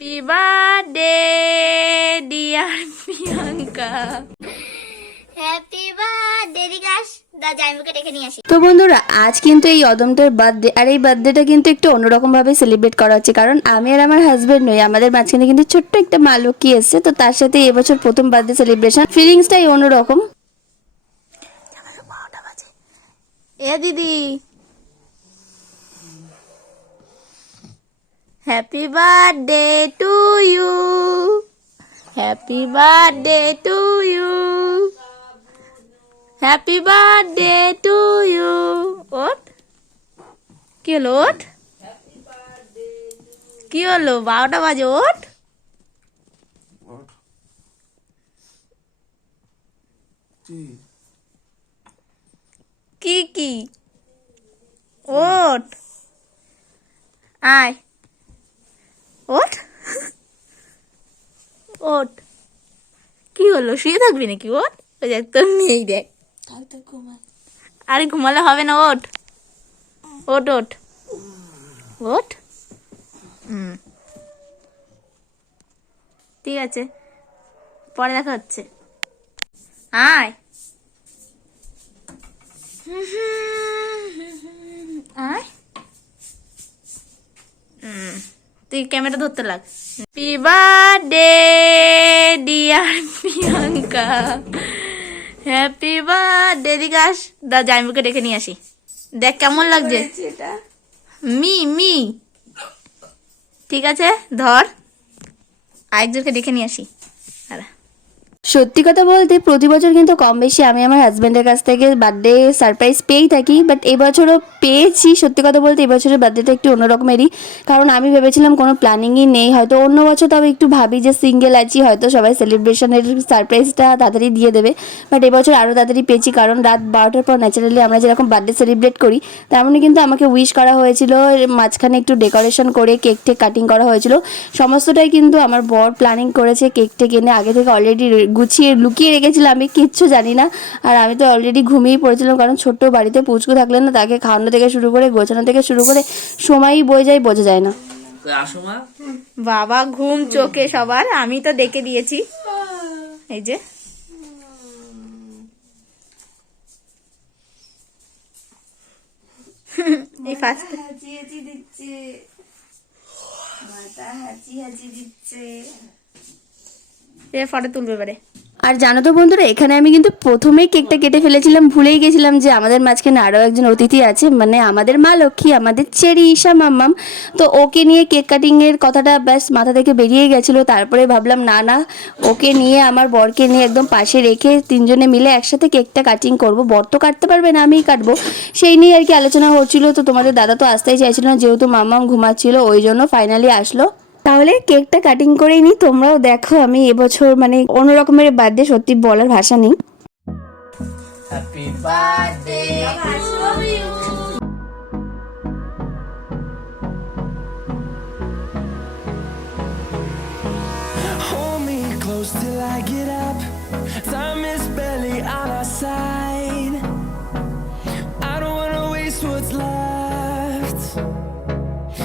Happy birthday, dear. Happy birthday আসি। তো বন্ধুরা আজ কিন্তু এই অদমটার বার্থডে আর এই বার্থডেটা কিন্তু একটু অন্যরকম ভাবে সেলিব্রেট করা হচ্ছে। কারণ আমি আর আমার হাজবেন্ড নই আমাদের মাঝখানে কিন্তু ছোট্ট একটা মা লক্ষ্মী এসছে তো তার সাথে এবছর প্রথম বার্থডে সেলিব্রেশন ফিলিংসটাই অন্যরকম। এ দিদি happy birthday to you happy birthday to you happy birthday to you ওট কি হলো ওট কি হলো বারোটা বাজে ওট কি কি ওট আয় ওট ওট কি হলো? শুয়ে থাকবি নাকি? ওট ওই দেখ তোর নেই দেখ। আরে ঘুমালে হবে না ওট ওট ওট ওট হুম। ঠিক আছে। পরে দেখা হচ্ছে। আয়। আয় হুম, তুই ক্যামেরা ধরতে লাগ। Happy birthday dear Priyanka happy birthday Dikash দা জাইমুকে ডেকে নিয়ে আসি। দেখ কেমন লাগছে। মি মি। ঠিক আছে ধর। আরেকজনকে ডেকে নিয়ে আসি। সত্যি কথা বলতে প্রতি বছর কিন্তু কম বেশি আমি আমার হাজব্যান্ডের কাছ থেকে বার্থডে সারপ্রাইজ পেয়েই থাকি বাট এবছরও পেয়েছি। সত্যি কথা বলতে এবছরের বার্থডেটা একটু অন্যরকমেরই, কারণ আমি ভেবেছিলাম কোনো প্ল্যানিংই নেই। হয়তো অন্য বছর তবে একটু ভাবি যে সিঙ্গেল আছি, হয়তো সবাই সেলিব্রেশনের সারপ্রাইজটা তাড়াতাড়ি দিয়ে দেবে বাট এবছর আরও তাড়াতাড়ি পেয়েছি, কারণ রাত বারোটার পর ন্যাচারালি আমরা যেরকম বার্থডে সেলিব্রেট করি, তেমনই কিন্তু আমাকে উইশ করা হয়েছিল মাঝখানে একটু ডেকোরেশন করে কেক টেক কাটিং করা হয়েছিল। সমস্তটাই কিন্তু আমার বর প্ল্যানিং করেছে কেক টেক এনে আগে থেকে অলরেডি গুছিয়ে লুকিয়ে রেখেছিল আমি কিচ্ছু জানি না। আর আমি তো অলরেডি ঘুমিয়েই পড়েছিলাম কারণ ছোট্ট বাড়িতে পুচকু থাকলে না তাকে খাওয়ানো থেকে শুরু করে গোছানো থেকে শুরু করে সময়ই বয়ে যায় বোঝা যায় না। কই আসো মা। বাবা ঘুম চোখে সবার আমি তো ডেকে দিয়েছি। এই যে। এই ফার্স্ট ফটো তুলবে আর জানো তো বন্ধুরা, এখানে আমি কিন্তু প্রথমেই কেকটা কেটে ফেলেছিলাম, ভুলেই গেছিলাম যে আমাদের মাঝখানে আরও একজন অতিথি আছে মানে আমাদের মা লক্ষ্মী, আমাদের চেরি ঈশা মাম্মাম। তো ওকে নিয়ে কেক কাটিংয়ের কথাটা ব্যাস মাথা থেকে বেরিয়ে গেছিল, তারপরে ভাবলাম, না না, ওকে নিয়ে আমার বরকে নিয়ে একদম পাশে রেখে তিনজনে মিলে একসাথে কেকটা কাটিং করব। বর তো কাটতে পারবে না, আমিই কাটবো। সেই নিয়ে আর কি আলোচনা হচ্ছিল, তো তোমাদের দাদা তো আসতেই চাইছিল না, যেহেতু মাম্মাম ঘুমাচ্ছিল, ওই জন্য ফাইনালি আসলো। তাহলে কেকটা কাটিং করেই নি, তোমরাও দেখো আমি এবছর মানে অন্যরকমের দিয়ে সত্যি বলার ভাষা নেই till I get up.